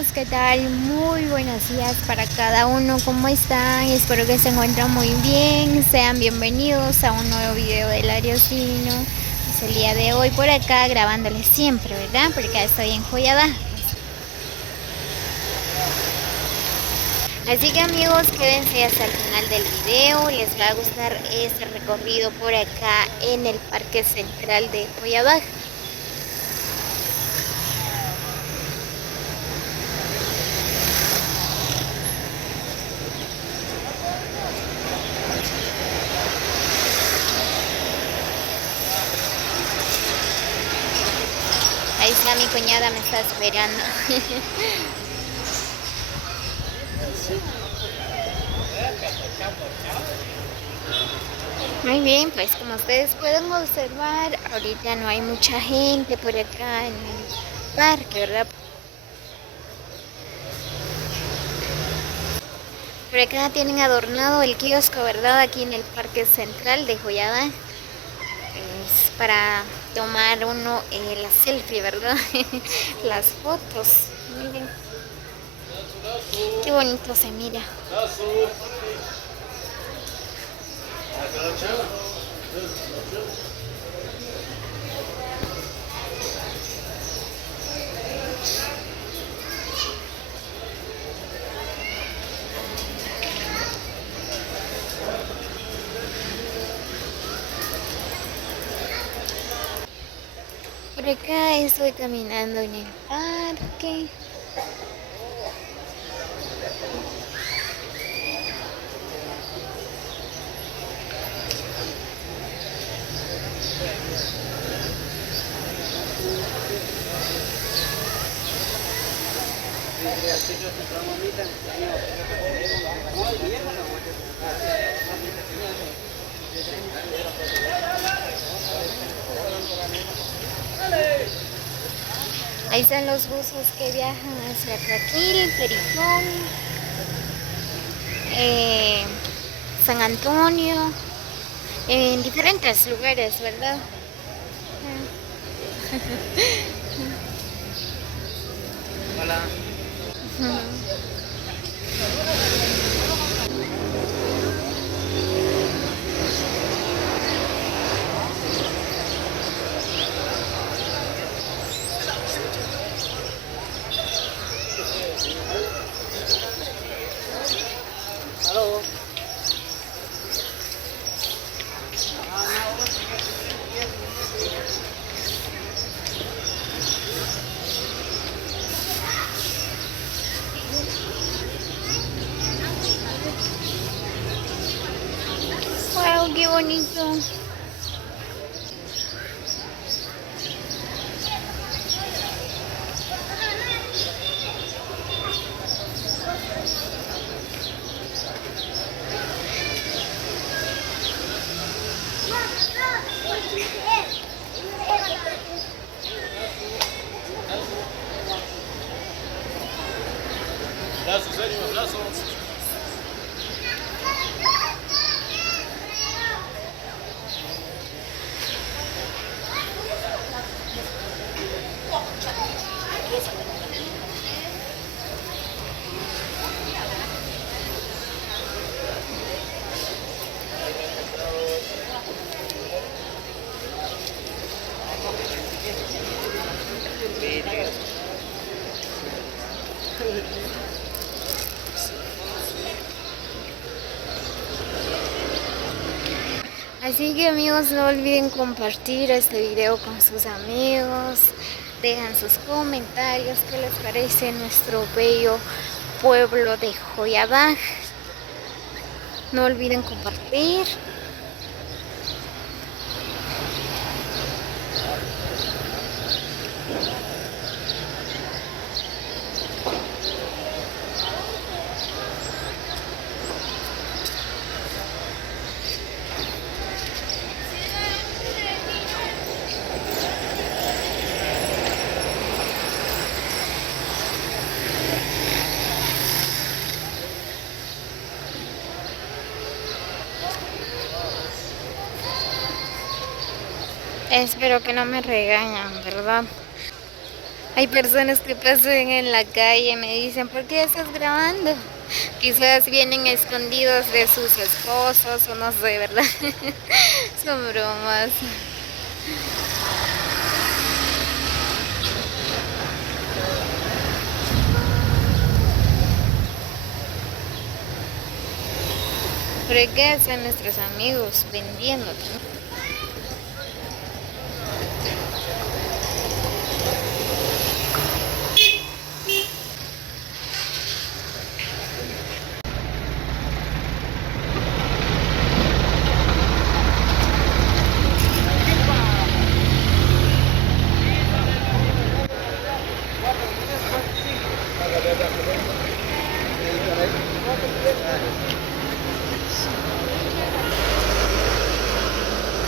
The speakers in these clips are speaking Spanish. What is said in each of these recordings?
amigos, ¿qué tal? Muy buenos días para cada uno, ¿cómo están? Espero que se encuentren muy bien, sean bienvenidos a un nuevo video del Ariosino. Es el día de hoy por acá grabándoles siempre, ¿verdad? Porque acá estoy en Joyada. Así que amigos, quédense hasta el final del video, les va a gustar este recorrido por acá en el Parque Central de Joyada. Ahí está mi cuñada, me está esperando. Muy bien, pues como ustedes pueden observar, ahorita no hay mucha gente por acá en el parque, ¿verdad? Por acá tienen adornado el kiosco, ¿verdad? Aquí en el Parque Central de Joyada. Es para tomar uno la selfie, ¿verdad? Las fotos. Miren, qué bonito se mira. Por acá estoy caminando en el parque. Ahí están los buses que viajan hacia Caquil, Pericón, San Antonio, en diferentes lugares, ¿verdad? Hola. Halo. Wow, qué bonito. Abrazo, serio, abrazo. Así que amigos, no olviden compartir este video con sus amigos. Dejan sus comentarios, qué les parece nuestro bello pueblo de Joyabaj. No olviden compartir. Espero que no me regañan, ¿verdad? Hay personas que pasan en la calle y me dicen, ¿por qué estás grabando? Quizás vienen escondidos de sus esposos o no sé, ¿verdad? Son bromas. ¿Pero qué hacen nuestros amigos vendiendo?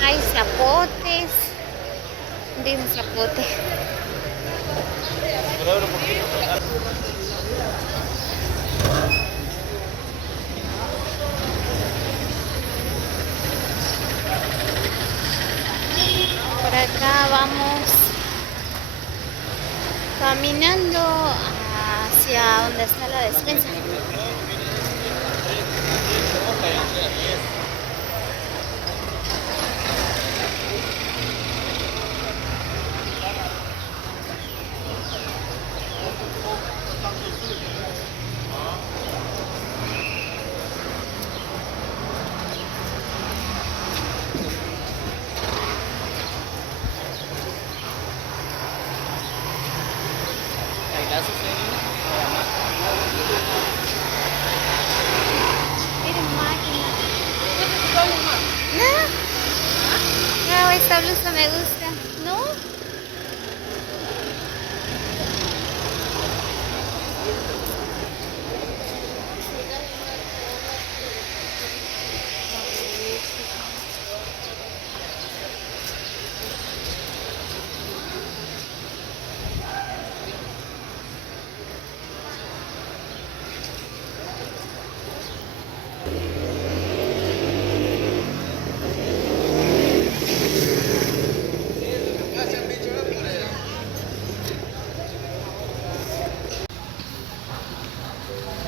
Hay zapotes, de un zapote. Por acá vamos caminando hacia donde está la despensa. Miren máquina. No, no, esta blusa me gusta. ¿No?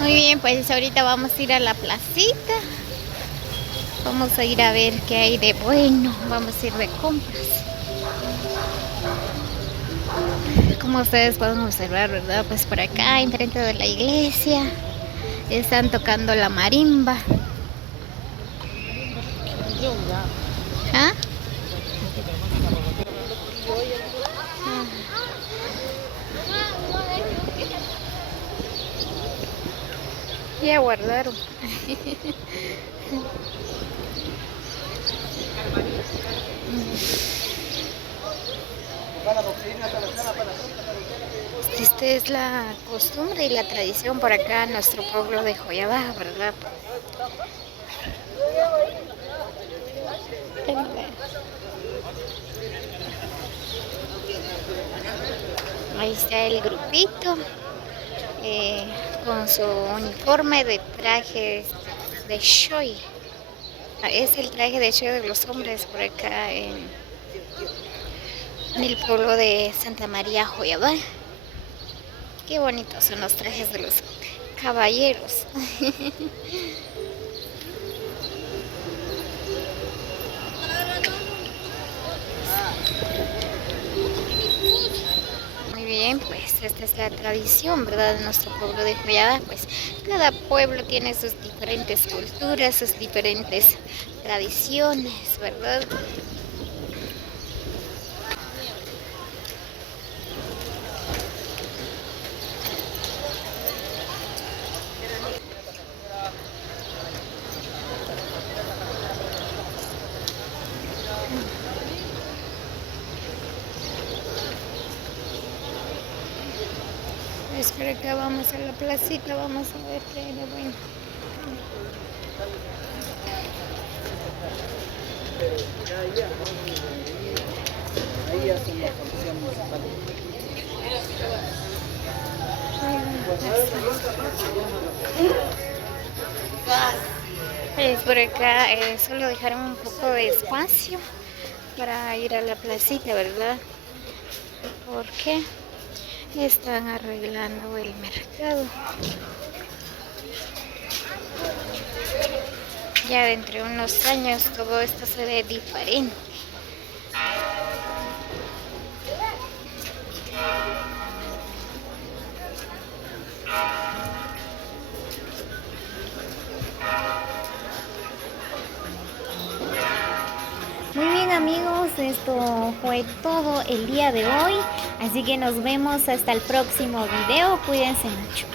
Muy bien, pues ahorita vamos a ir a la placita. Vamos a ir a ver qué hay de bueno. Vamos a ir de compras. Como ustedes pueden observar, ¿verdad? Pues por acá, enfrente de la iglesia, están tocando la marimba. ¿Ah? Ya guardaron. Esta es la costumbre y la tradición por acá en nuestro pueblo de Joyabá, ¿verdad? Ahí está el grupito con su uniforme de traje de shoy. Es el traje de shoy de los hombres por acá en el pueblo de Santa María Joyabá. Qué bonitos son los trajes de los caballeros. Muy bien, pues esta es la tradición, ¿verdad? De nuestro pueblo de Joyabá. Pues cada pueblo tiene sus diferentes culturas, sus diferentes tradiciones, ¿verdad? Pues por acá vamos a la placita, vamos a ver qué hay de bueno. Pues por acá solo dejaron un poco de espacio para ir a la placita, ¿verdad? ¿Por qué? Están arreglando el mercado. Ya dentro de unos años todo esto se ve diferente. Muy bien amigos, esto fue todo el día de hoy, así que nos vemos hasta el próximo video, cuídense mucho.